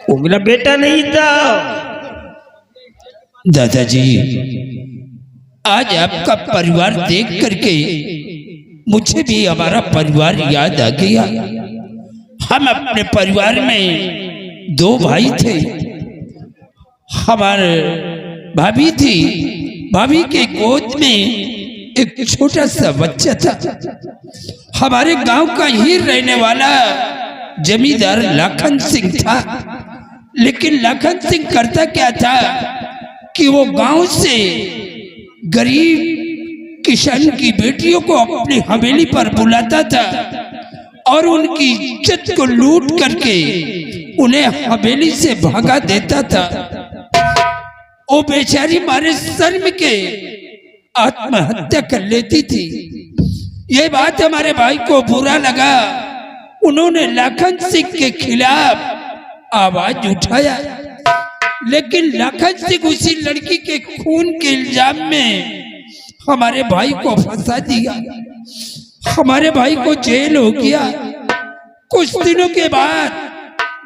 वो मेरा बेटा नहीं था। दादाजी, आज आपका परिवार देख करके मुझे भी हमारा परिवार याद आ गया। हम अपने परिवार में 2 भाई थे। हमारे भाभी थी, भाभी के गोद में एक छोटा सा बच्चा था। हमारे गांव का ही रहने वाला जमींदार लाखन सिंह था। लेकिन लाखन सिंह करता क्या था कि वो गांव से गरीब किसान की बेटियों को अपनी हवेली पर बुलाता था और उनकी इज्जत को लूट करके उन्हें हवेली से भगा देता था। वो बेचारी मारे शर्म के आत्महत्या कर लेती थी। ये बात हमारे भाई को बुरा लगा। उन्होंने लाखन सिंह के खिलाफ आवाज उठाया, लेकिन लाखन सिंह उसी लड़की के खून के इल्जाम में हमारे भाई को फंसा दिया। हमारे भाई को जेल हो गया। कुछ दिनों के बाद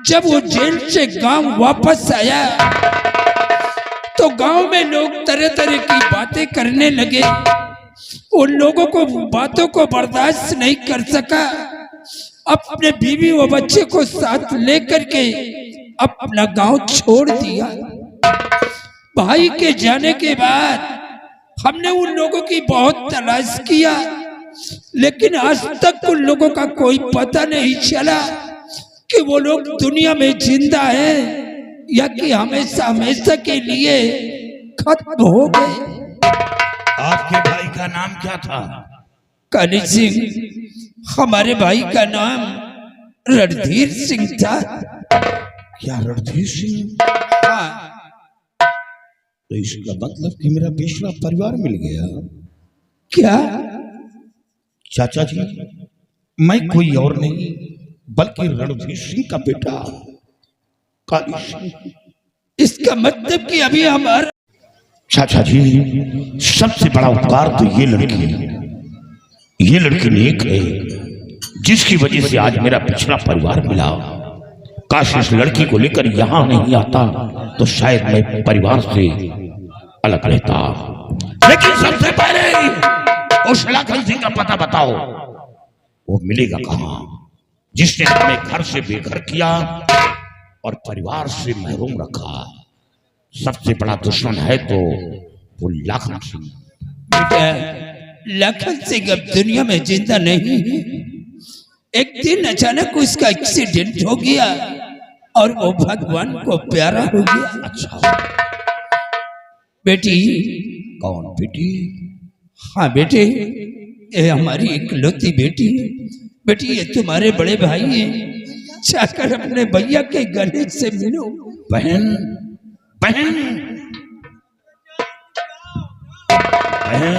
जब वो जेल से गांव वापस आया तो गांव में लोग तरह तरह की बातें करने लगे। उन लोगों को बातों को बर्दाश्त नहीं कर सका। अपने बीवी व बच्चे को साथ लेकर के अपना गांव छोड़ दिया। भाई के जाने के बाद हमने उन लोगों की बहुत तलाश किया, लेकिन आज तक उन लोगों का कोई पता नहीं चला कि वो लोग दुनिया में जिंदा हैं या कि हमेशा हमेशा के लिए खत्म हो गए। आपके भाई का नाम क्या था? काली सिंह। हमारे भाई का नाम रणधीर सिंह था। क्या रणधीर सिंह? हाँ। तो इसका मतलब कि मेरा पिछला परिवार मिल गया। क्या चाचा जी, मैं कोई और नहीं बल्कि रणधीर सिंह का बेटा काली सिंह। इसका मतलब कि अभी हमारा चाचा जी, सबसे बड़ा उपकार तो ये लड़की नेक है जिसकी वजह से आज मेरा पिछला परिवार मिला। काश इस लड़की को लेकर यहां नहीं आता तो शायद मैं परिवार से अलग रहता। लेकिन सबसे पहले उस लाखन सिंह का पता बताओ, वो मिलेगा कहां जिसने हमें घर से बेघर किया और परिवार से महरूम रखा। सबसे बड़ा दुश्मन है तो वो लाखन सिंह। बेटा, लाखन सिंह अब दुनिया में जिंदा नहीं है। एक दिन अचानक उसका एक्सीडेंट हो गया और वो भगवान को प्यारा हो गया। अच्छा बेटी। कौन बेटी? हाँ बेटे, ये हमारी इकलौती बेटी है। बेटी, ये तुम्हारे बड़े भाई हैं। जाकर अपने भैया के गले से मिलो। बहन बहन बहन,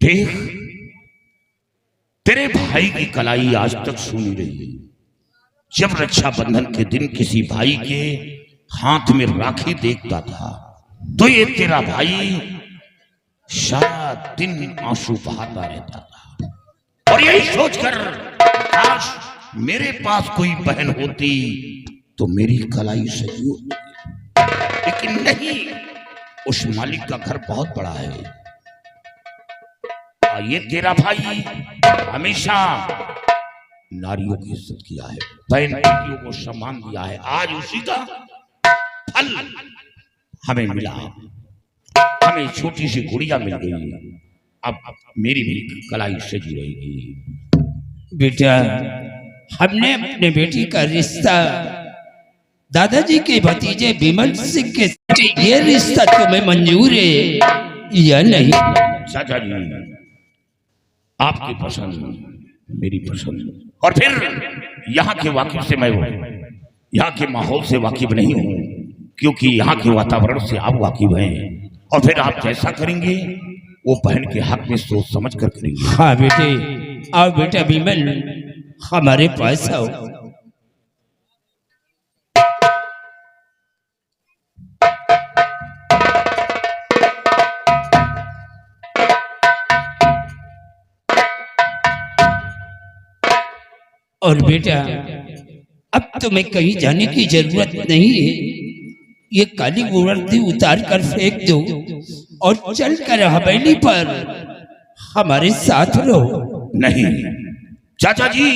देख तेरे भाई की कलाई आज तक सुनी रही। जब रक्षाबंधन के दिन किसी भाई के हाथ में राखी देखता था तो ये तेरा भाई सारा दिन आंसू बहाता रहता था और यही सोचकर काश मेरे पास कोई बहन होती तो मेरी कलाई सही होती। लेकिन नहीं, उस मालिक का घर बहुत बड़ा है। ये तेरा भाई हमेशा नारियों की इज्जत किया है, बहन बेटियों को सम्मान दिया है। आज उसी का फल हमें मिला। हमें छोटी सी गुड़िया मिल गई। अब मेरी भी कलाई सजी रहेगी। बेटा, हमने अपने बेटी का रिश्ता दादाजी के भतीजे विमल सिंह के साथ, ये रिश्ता तुम्हें मंजूर है या नहीं? चाचा जी, आपकी पसंद मेरी पसंद, और फिर यहाँ के वाकिफ से मैं यहाँ के माहौल से वाकिफ नहीं हूँ, क्योंकि यहाँ के वातावरण से आप वाकिफ हैं। और फिर आप जैसा करेंगे वो बहन के हक में सोच समझ कर करेंगे। हाँ बेटे, आओ बेटा विमल, हमारे पास आओ। और बेटा, अब तुम्हें कहीं जाने की जरूरत नहीं है। ये काली वर्दी उतार कर फेंक दो और चल कर हवेली पर हमारे साथ रहो। नहीं चाचा जी,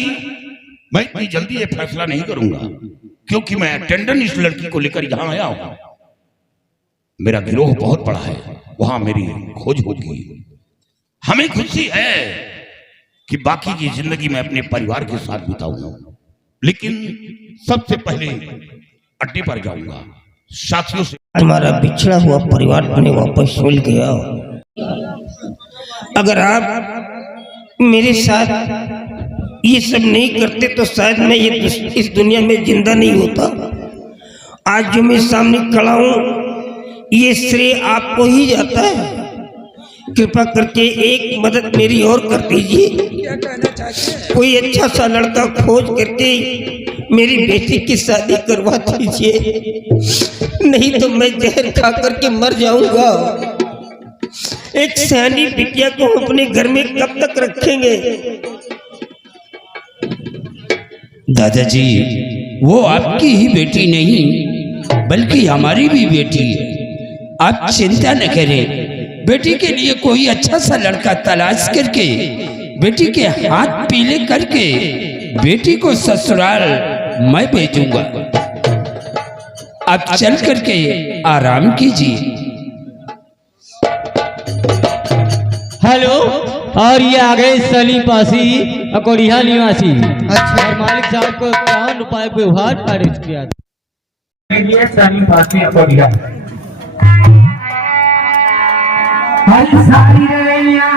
मैं इतनी जल्दी ये फैसला नहीं करूंगा, क्योंकि मैं टंडन इस लड़की को लेकर यहां आया हूं। मेरा गिरोह बहुत बड़ा है, वहां मेरी खोज होगी। हमें खुशी है कि बाकी की जिंदगी में अपने परिवार के साथ बिताऊंगा, लेकिन सबसे पहले अड्डे पर जाऊंगा, साथियों से हमारा बिछड़ा हुआ परिवार अपने वापस मिल गया। अगर आप मेरे साथ ये सब नहीं करते तो शायद मैं इस दुनिया में जिंदा नहीं होता। आज जो मैं सामने खड़ा हूँ ये श्रेय आपको ही जाता है। कृपा करके एक मदद मेरी और कर दीजिए। कोई अच्छा सा लड़का खोज करके मेरी बेटी की शादी करवा दीजिए, नहीं तो मैं जहर खा करके मर जाऊंगा। एक सयानी बिटिया को अपने घर में कब तक रखेंगे? दादाजी, वो आपकी ही बेटी नहीं बल्कि हमारी भी बेटी है। आप चिंता न करें, बेटी के लिए कोई अच्छा सा लड़का तलाश करके बेटी के हाथ पीले करके बेटी को ससुराल मैं भेजूंगा। आप चल करके आराम कीजिए। हेलो, और ये आ गए सलीपासी अकोड़िया निवासी। अच्छा, और मालिक साहब को 5 रुपए व्यवहार खारिज किया। ये सलीपासी अकोड़िया सारी रेलिया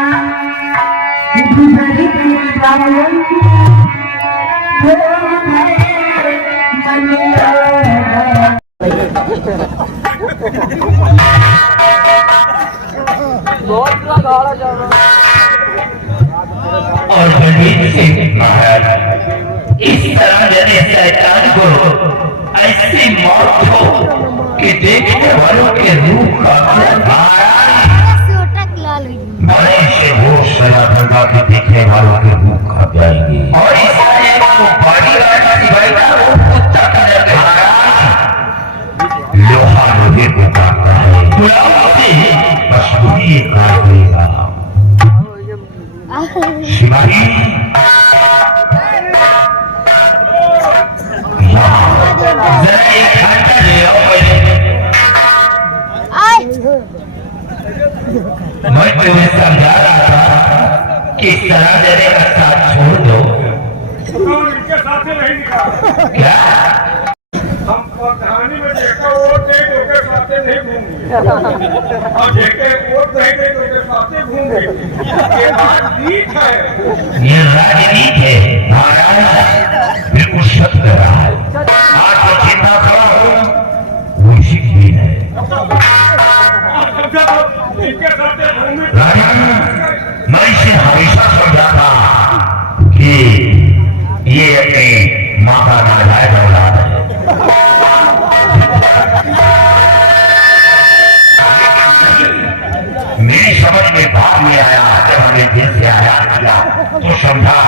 और बलवीर सिंह महाराज इस तरह जैसे शैतान को ऐसी मौत हो कि देखने वालों के रूह का बड़े से वो सजा दंगा के देखने वालों के रूह खा जाएंगे। और इस तरह को बड़ी कुत्ता का लोहा लोहे को काटता है, बस वही काट देगा। शिवाजी जरा एक घंटा ले आओ। मैं तुम्हें समझा रहा था कि इस तरह जरे का साथ छोड़ दो। इनके साथ नहीं निकाला क्या हम कहानी में देखा वोट नहीं तो उनके साथ नहीं घूमेंगे, और देखे वोट नहीं तो उनके साथ घूमेंगे। ये राजनीति है, ये राजनीति है महाराज, बिल्कुल सत्य कर रहा है। आज जो जितना खड़ा हो वो इसी की देन है। इनके साथ घूमने मैं इसे हमेशा समझाता कि ये अपनी माँ का नाजायज औलाद है। मेरी समझ में बाद में आया, जब हमने दिल से आया किया तो समझा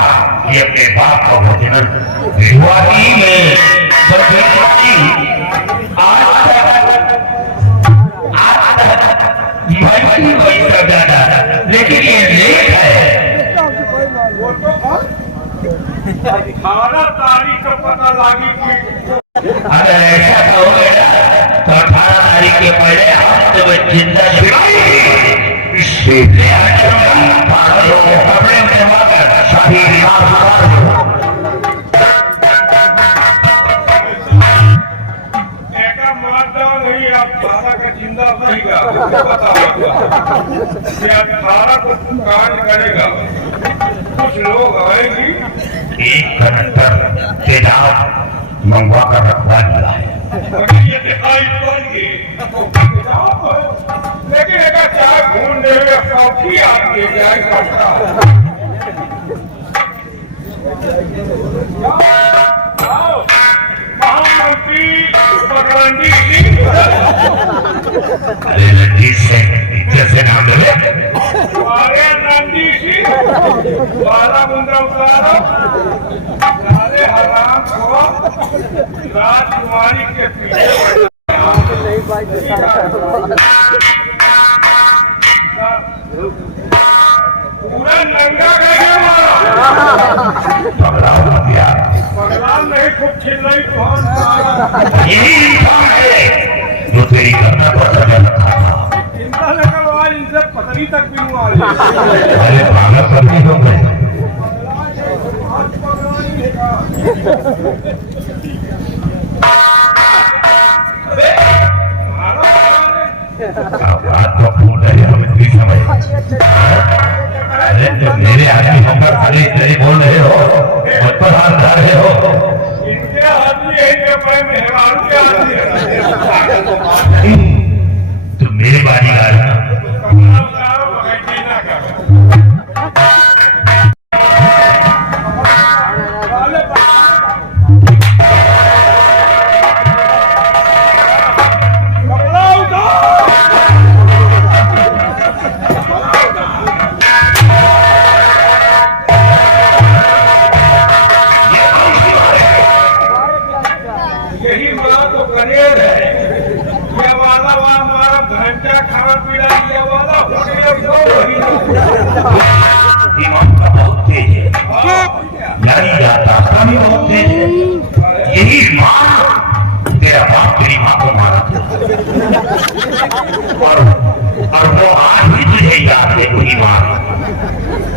कि अपने बाप का वचन शुरुआती में वही समझा था, लेकिन ये लेट है। 18 तारीख को पता लगी कि अगर ऐसा कहोगे ना तो 18 तारीख के पहले हम तुम्हें जिंदा इससे कपड़े में जमाकर शादी ऐसा मारदा नहीं, आप दादा का जिंदा रहेगा। 18 को कांड करेगा, कुछ लोग आएंगे, एक घंटा तेजाब मंगवा कर रखवा दिया है। ये दिखाई पड़ेगी, लेकिन अगर चाय घूमने में सौखी आदमी जाए करता महामंत्री बगरानी जी। अरे रणजीत सिंह जैसे नाम ले। अरे रणजीत सिंह 12 मुंद्रा उतारो, सारे हराम को राजकुमारी के पीछे पूरा नंगा करके पगला हो गया। पगला नहीं, खूब खिल रही तुहार। यही इंसान है जो तेरी करना पर सजा रखा था। चिंता न करो, आज इनसे पतली तक भी हुआ। अरे भागा करनी हो गए। बात तो फूट है, हमें नहीं समझ। अरे तो मेरे आदमी होकर खाली इतने बोल रहे हो, मुझ पर हाथ डाल रहे हो। इनके आदमी है कि मैं मेहमान के आदमी है। तो मेरी बारी आ रहा। कमरा उतारो, बगैची ना करो। कमरा उतारो। यही माँ तो करेर है। ये वाला वहाँ हमारा घंटा खाना पीना, ये वाला होटल क्यों वही दिमाग का बहुत तेज है, यारी यादाश्त भी बहुत तेज है। यही माँ तेरा बाप तेरी माँ को मारा था, और वो आज भी तुझे याद है वही माँ।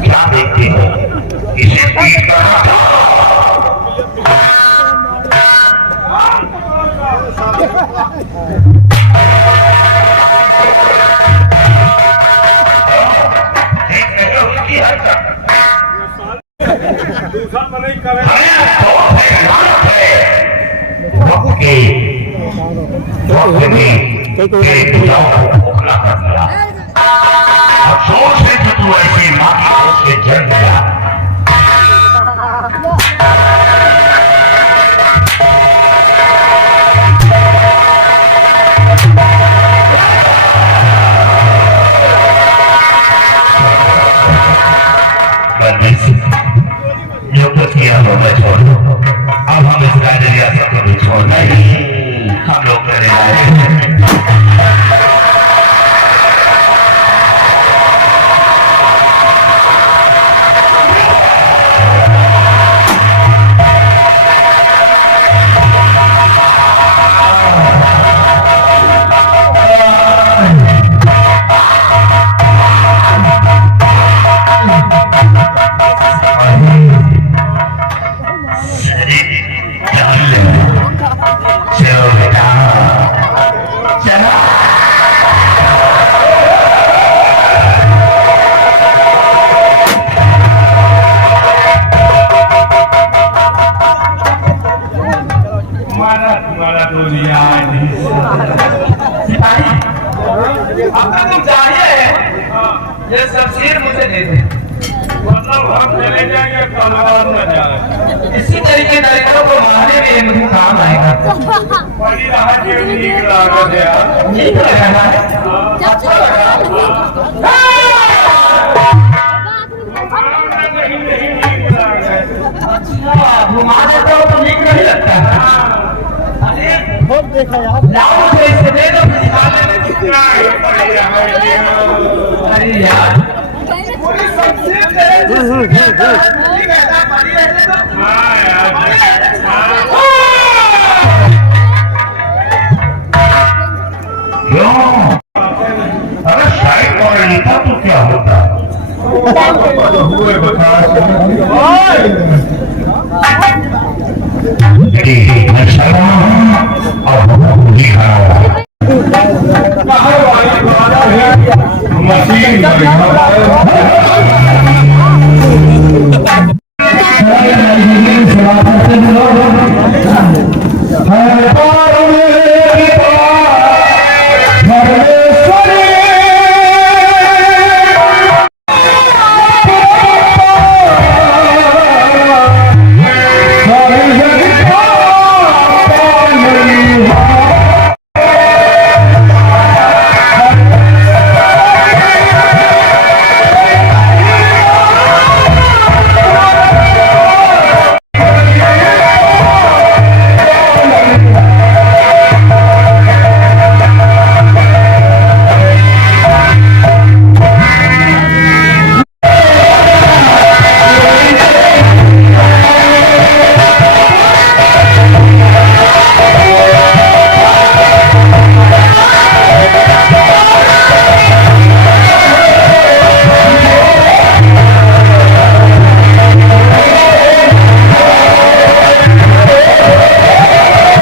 क्या देखते हो, इसे पीट कर हटाओ। दूसरा तो नहीं करे। अफसोस है कि तू ऐसी माँ की सोच से जल गया। जो कुछ किया हो मैं छोड़ दो। अब हम इस राज्य रियासत को भी छोड़ना ही, हम लोग करने आए हैं। चलो बेटा, चलो। तुम्हारा दुनिया सिपाही, अब तक तुम जाइए, ये शमशीर मुझे दे दे। मतलब हम चले जाएंगे, तलवार न जाए। इसी तरीके दरिद्रों को मारने में ये मुझे काम आएगा। बड़ी राहत के नीक लागत है यार। ठीक लगा ना? अच्छा लगा। नहीं नीक लागत। अच्छा, घुमा देता हो तो ठीक नहीं लगता। अरे लाओ मुझे इसे दे दो, फिर निकालने में कितना ही पड़ेगा हमें देना। अरे यार, पूरी शमशीर तेरे जिस्म के अंदर है, ठीक है ना? पड़ी रहने दो। हाँ यार। पड़ी रहने दो। क्यों? अरे शायद और लिखा तो क्या होता? हुए बता। मशीन